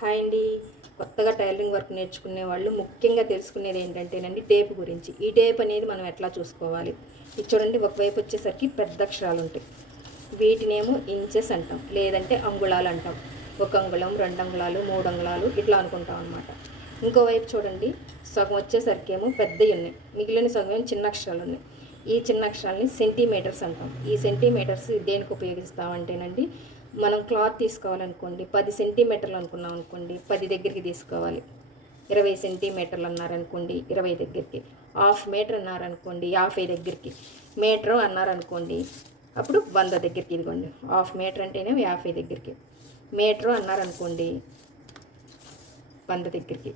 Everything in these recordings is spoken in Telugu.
హాయ్ అండి. కొత్తగా టైలరింగ్ వర్క్ నేర్చుకునే వాళ్ళు ముఖ్యంగా తెలుసుకునేది ఏంటంటేనండి టేప్ గురించి. ఈ టేప్ అనేది మనం ఎట్లా చూసుకోవాలి? ఇది చూడండి, ఒకవైపు వచ్చేసరికి పెద్ద అక్షరాలు ఉంటాయి. వీటినేమో ఇంచెస్ అంటాం, లేదంటే అంగుళాలు అంటాం. 1 అంగుళం, 2 అంగుళాలు, 3 అంగుళాలు ఇట్లా అనుకుంటాం అనమాట. ఇంకోవైపు చూడండి, సగం వచ్చేసరికి ఏమో పెద్దవి ఉన్నాయి, మిగిలిన సగం ఏమో చిన్న అక్షరాలు ఉన్నాయి. ఈ చిన్న అక్షరాలని సెంటీమీటర్స్ అంటాం. ఈ సెంటీమీటర్స్ దేనికి ఉపయోగిస్తామంటేనండి, మనం క్లాత్ తీసుకోవాలనుకోండి, 10 సెంటీమీటర్లు అనుకున్నాం అనుకోండి, 10 దగ్గరికి తీసుకోవాలి. 20 సెంటీమీటర్లు అన్నారనుకోండి, 20 దగ్గరికి. హాఫ్ మీటర్ అన్నారనుకోండి, 50 దగ్గరికి. మీటరు అన్నారనుకోండి, అప్పుడు 100 దగ్గరికి. ఇదిగోండి, హాఫ్ మీటర్ అంటేనే 50 దగ్గరికి. మీటరు అన్నారనుకోండి, 100 దగ్గరికి.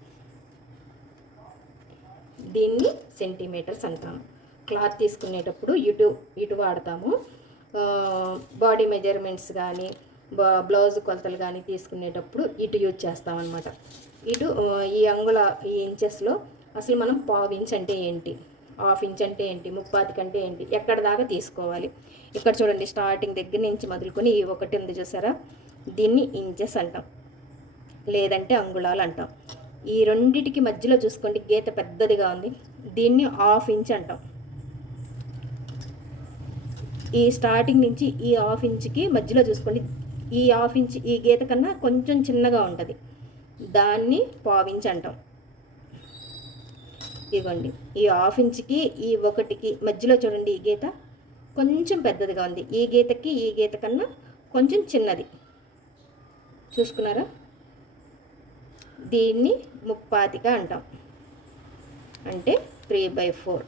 దీన్ని సెంటీమీటర్స్ అంటాము. క్లాత్ తీసుకునేటప్పుడు ఇటు వాడతాము. బాడీ మెజర్మెంట్స్ కానీ బ్లౌజ్ కొలతలు కానీ తీసుకునేటప్పుడు ఇటు యూజ్ చేస్తామన్నమాట. ఇటు ఈ ఇంచెస్లో అసలు మనం పావు ఇంచ్ అంటే ఏంటి, హాఫ్ ఇంచ్ అంటే ఏంటి, ముప్పాతికి అంటే ఏంటి, ఎక్కడ దాకా తీసుకోవాలి. ఇక్కడ చూడండి, స్టార్టింగ్ దగ్గర నుంచి మొదలుకొని ఈ ఒకటి ఉంది చూసారా, దీన్ని ఇంచెస్ అంటాం, లేదంటే అంగుళాలు అంటాం. ఈ రెండిటికి మధ్యలో చూసుకోండి, గీత పెద్దదిగా ఉంది, దీన్ని హాఫ్ ఇంచ్ అంటాం. ఈ స్టార్టింగ్ నుంచి ఈ హాఫ్ ఇంచ్కి మధ్యలో చూసుకోండి, ఈ హాఫ్ ఇంచ్ ఈ గీత కన్నా కొంచెం చిన్నగా ఉంటుంది, దాన్ని పావించ్ అంటాం. ఇదిగోండి, ఈ హాఫ్ ఇంచ్కి ఈ ఒకటికి మధ్యలో చూడండి, ఈ గీత కొంచెం పెద్దదిగా ఉంది, ఈ గీతకి ఈ గీత కన్నా కొంచెం చిన్నది, చూసుకున్నారా? దీన్ని ముప్పాతిగా అంటాం, అంటే 3/4.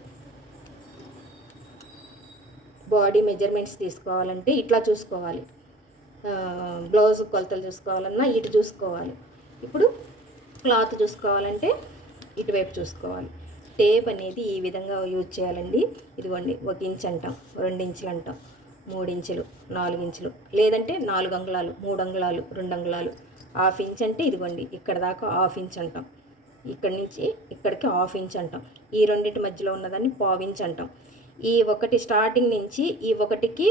బాడీ మెజర్మెంట్స్ తీసుకోవాలంటే ఇట్లా చూసుకోవాలి. బ్లౌజ్ కొలతలు చూసుకోవాలన్నా ఇటు చూసుకోవాలి. ఇప్పుడు క్లాత్ చూసుకోవాలంటే ఇటువైపు చూసుకోవాలి. టేప్ అనేది ఈ విధంగా యూజ్ చేయాలండి. ఇదిగోండి, 1 ఇంచ్ అంటాం, 2 ఇంచులు అంటాం, 3 ఇంచులు, 4 ఇంచులు, లేదంటే 4 అంగుళాలు, 3 అంగుళాలు, 2 అంగుళాలు. హాఫ్ ఇంచ్ అంటే ఇదిగోండి, ఇక్కడ దాకా హాఫ్ ఇంచ్ అంటాం, ఇక్కడి నుంచి ఇక్కడికి హాఫ్ ఇంచ్ అంటాం. ఈ రెండింటి మధ్యలో ఉన్నదాన్ని పావించ్ అంటాం. ఈ ఒకటి స్టార్టింగ్ నుంచి ఈ ఒకటికి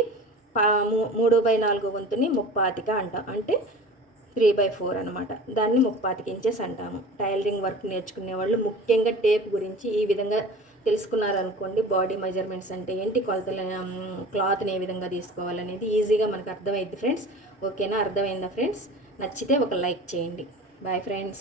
3/4 వంతుని ముప్పాతిగా అంటాం, అంటే 3/4 అనమాట. దాన్ని ముప్పాతికి ఇంచెస్ అంటాము. టైలరింగ్ వర్క్ నేర్చుకునే వాళ్ళు ముఖ్యంగా టేప్ గురించి ఈ విధంగా తెలుసుకున్నారనుకోండి, బాడీ మెజర్మెంట్స్ అంటే ఏంటి, కొలతలు, క్లాత్ని ఏ విధంగా తీసుకోవాలనేది ఈజీగా మనకు అర్థమైంది ఫ్రెండ్స్. ఓకేనా? అర్థమైందా ఫ్రెండ్స్? నచ్చితే ఒక లైక్ చేయండి. Bye friends.